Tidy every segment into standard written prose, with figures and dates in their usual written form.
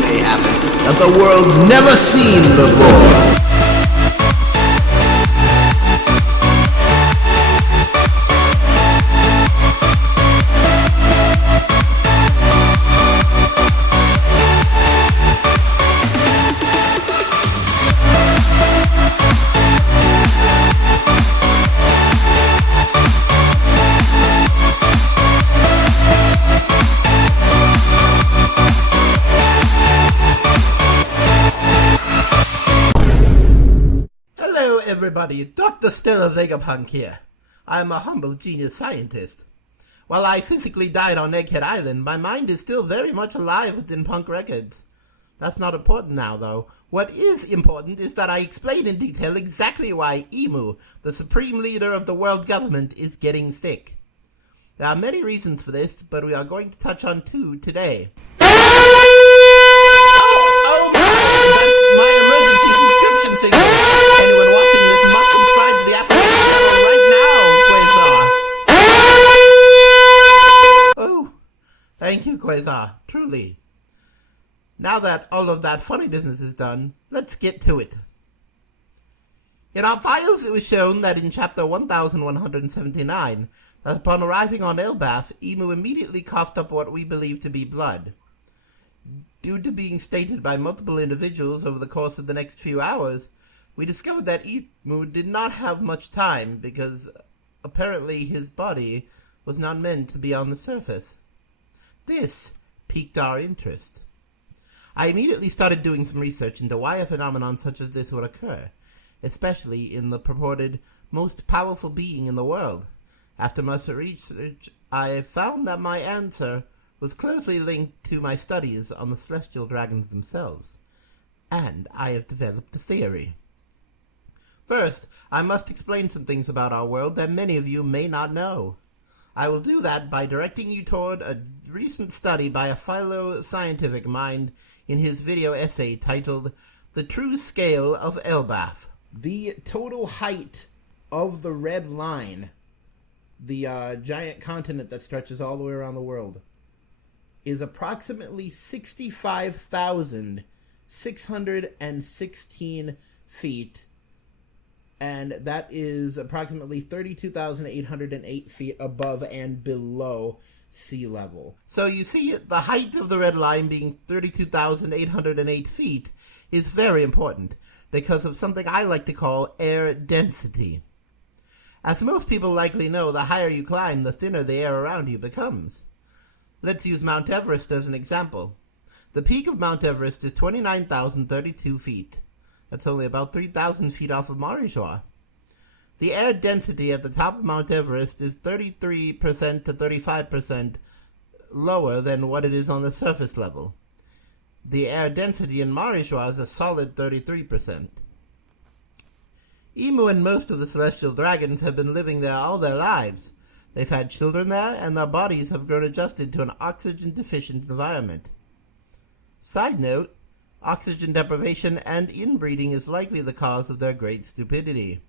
may happen that the world's never seen before. Everybody, Dr. Stella Vegapunk here. I am a humble genius scientist. While I physically died on Egghead Island, my mind is still very much alive within punk records. That's not important now, though. What is important is that I explain in detail exactly why Imu, the supreme leader of the world government, is getting sick. There are many reasons for this, but we are going to touch on two today. Oh my! That's my emergency subscription signal. Anyone watching this must subscribe to the Afro channel right now, Quasar. Oh, thank you, Quasar. Truly. Now that all of that funny business is done, let's get to it. In our files, it was shown that in chapter 1179, that upon arriving on Elbaf, Imu immediately coughed up what we believe to be blood. Due to being stated by multiple individuals over the course of the next few hours, we discovered that Imu did not have much time because apparently his body was not meant to be on the surface. This piqued our interest. I immediately started doing some research into why a phenomenon such as this would occur, especially in the purported most powerful being in the world. After much research, I found that my answer was closely linked to my studies on the celestial dragons themselves, and I have developed a theory. First, I must explain some things about our world that many of you may not know. I will do that by directing you toward a recent study by a philo-scientific mind in his video essay titled The True Scale of Elbaf. The total height of the red line, the giant continent that stretches all the way around the world, is approximately 65,616 feet, and that is approximately 32,808 feet above and below sea level. So you see, the height of the red line being 32,808 feet is very important because of something I like to call air density. As most people likely know, the higher you climb, the thinner the air around you becomes. Let's use Mount Everest as an example. The peak of Mount Everest is 29,032 feet. That's only about 3,000 feet off of Marischwa. The air density at the top of Mount Everest is 33% to 35% lower than what it is on the surface level. The air density in Marischwa is a solid 33%. Imu and most of the celestial dragons have been living there all their lives. They've had children there, and their bodies have grown adjusted to an oxygen-deficient environment. Side note, oxygen deprivation and inbreeding is likely the cause of their great stupidity.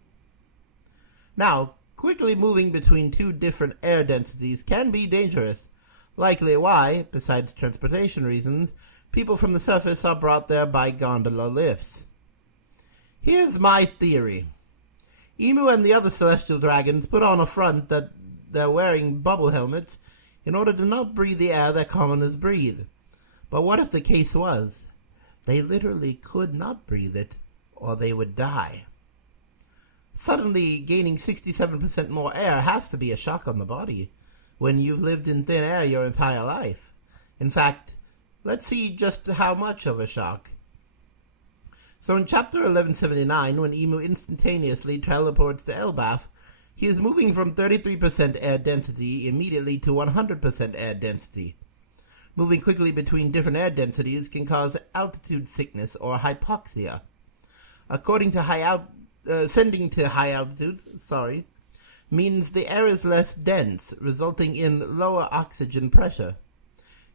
Now, quickly moving between two different air densities can be dangerous, likely why, besides transportation reasons, people from the surface are brought there by gondola lifts. Here's my theory. Imu and the other celestial dragons put on a front that they're wearing bubble helmets in order to not breathe the air that commoners breathe. But what if the case was they literally could not breathe it, or they would die? Suddenly gaining 67% more air has to be a shock on the body when you've lived in thin air your entire life. In fact, let's see just how much of a shock. So in chapter 1179, when Imu instantaneously teleports to Elbaf, he is moving from 33% air density immediately to 100% air density. Moving quickly between different air densities can cause altitude sickness or hypoxia. According to sending to high altitudes, means the air is less dense, resulting in lower oxygen pressure.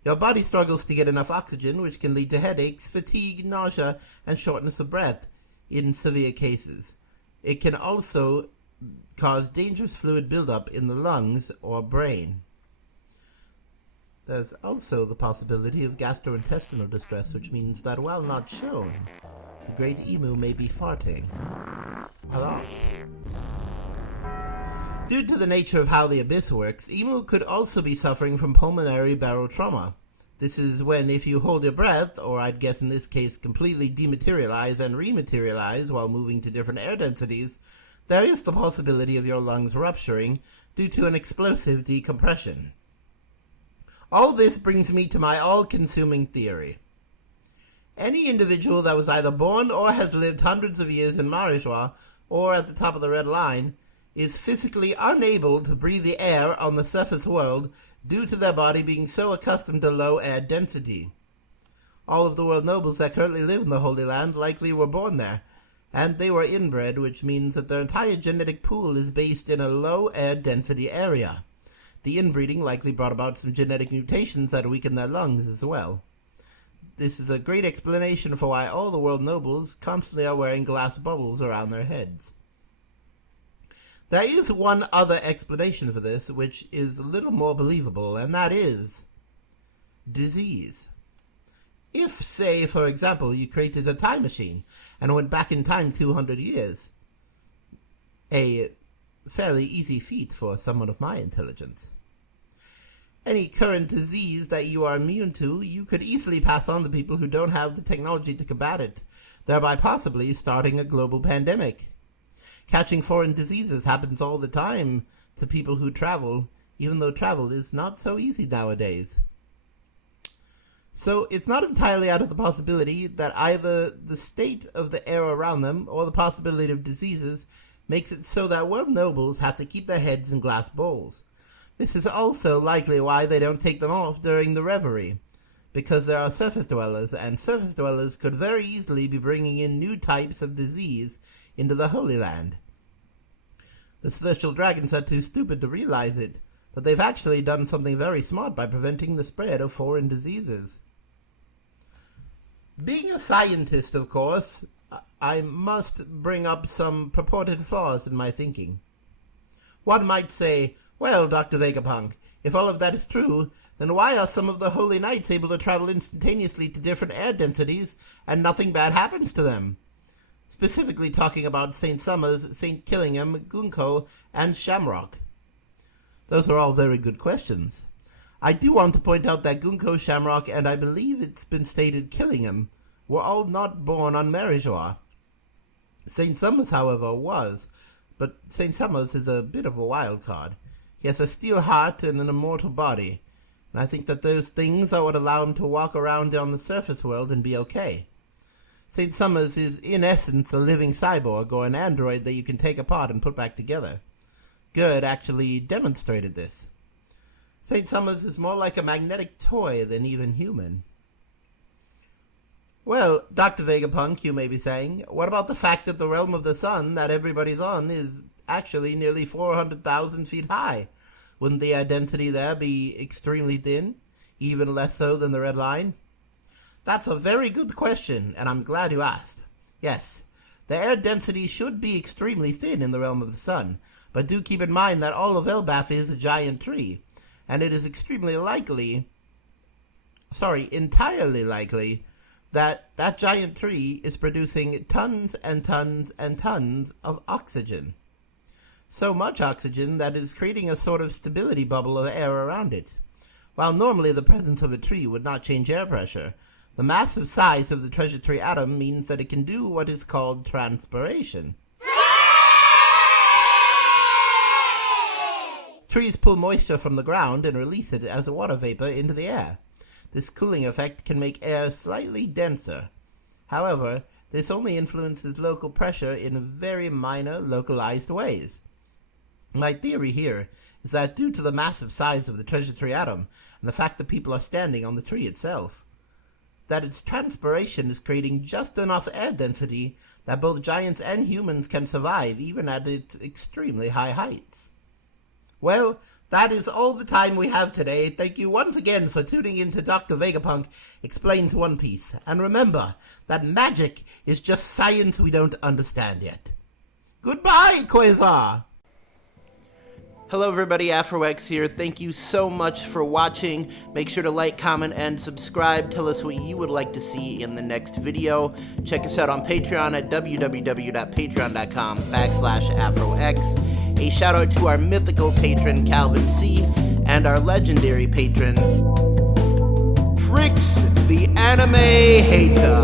Your body struggles to get enough oxygen, which can lead to headaches, fatigue, nausea, and shortness of breath in severe cases. It can also cause dangerous fluid buildup in the lungs or brain. There's also the possibility of gastrointestinal distress, which means that while not shown, the great emu may be farting a lot. Due to the nature of how the abyss works, emu could also be suffering from pulmonary barotrauma. This is when, if you hold your breath, or I'd guess in this case completely dematerialize and rematerialize while moving to different air densities, there is the possibility of your lungs rupturing due to an explosive decompression. All this brings me to my all-consuming theory. Any individual that was either born or has lived hundreds of years in Marijua, or at the top of the red line, is physically unable to breathe the air on the surface world due to their body being so accustomed to low air density. All of the world nobles that currently live in the Holy Land likely were born there, and they were inbred, which means that their entire genetic pool is based in a low air density area. The inbreeding likely brought about some genetic mutations that weaken their lungs as well. This is a great explanation for why all the world nobles constantly are wearing glass bubbles around their heads. There is one other explanation for this, which is a little more believable, and that is disease. If, say, for example, you created a time machine and went back in time 200 years, a fairly easy feat for someone of my intelligence. Any current disease that you are immune to, you could easily pass on to people who don't have the technology to combat it, thereby possibly starting a global pandemic. Catching foreign diseases happens all the time to people who travel, even though travel is not so easy nowadays. So it's not entirely out of the possibility that either the state of the air around them or the possibility of diseases makes it so that world nobles have to keep their heads in glass bowls. This is also likely why they don't take them off during the reverie, because there are surface dwellers, and surface dwellers could very easily be bringing in new types of disease into the Holy Land. The celestial dragons are too stupid to realize it, but they've actually done something very smart by preventing the spread of foreign diseases. Being a scientist, of course, I must bring up some purported flaws in my thinking. One might say, well, Dr. Vegapunk, if all of that is true, then why are some of the holy knights able to travel instantaneously to different air densities and nothing bad happens to them? Specifically talking about St. Summers, St. Killingham, Gunko, and Shamrock. Those are all very good questions. I do want to point out that Gunko, Shamrock, and I believe it's been stated Killingham, were all not born on Marijua. St. Summers, however, was, but St. Summers is a bit of a wild card. He has a steel heart and an immortal body, and I think that those things are what allow him to walk around on the surface world and be okay. St. Summers is in essence a living cyborg or an android that you can take apart and put back together. Gerd actually demonstrated this. St. Summers is more like a magnetic toy than even human. Well, Dr. Vegapunk, you may be saying, what about the fact that the realm of the sun that everybody's on is actually nearly 400,000 feet high? Wouldn't the air density there be extremely thin, even less so than the red line? That's a very good question, and I'm glad you asked. Yes, the air density should be extremely thin in the realm of the sun, but do keep in mind that all of Elbaf is a giant tree, and it is entirely likely, that that giant tree is producing tons and tons and tons of oxygen. So much oxygen that it is creating a sort of stability bubble of air around it. While normally the presence of a tree would not change air pressure, the massive size of the treasure tree atom means that it can do what is called transpiration. Trees pull moisture from the ground and release it as a water vapor into the air. This cooling effect can make air slightly denser. However, this only influences local pressure in very minor, localized ways. My theory here is that due to the massive size of the treasure tree atom and the fact that people are standing on the tree itself, that its transpiration is creating just enough air density that both giants and humans can survive even at its extremely high heights. Well, that is all the time we have today. Thank you once again for tuning in to Dr. Vegapunk Explains One Piece. And remember that magic is just science we don't understand yet. Goodbye, Quasar! Hello everybody, AfroX here. Thank you so much for watching. Make sure to like, comment, and subscribe. Tell us what you would like to see in the next video. Check us out on Patreon at www.patreon.com/AfroX. A shout out to our mythical patron, Calvin C., and our legendary patron, Trix, the anime hater.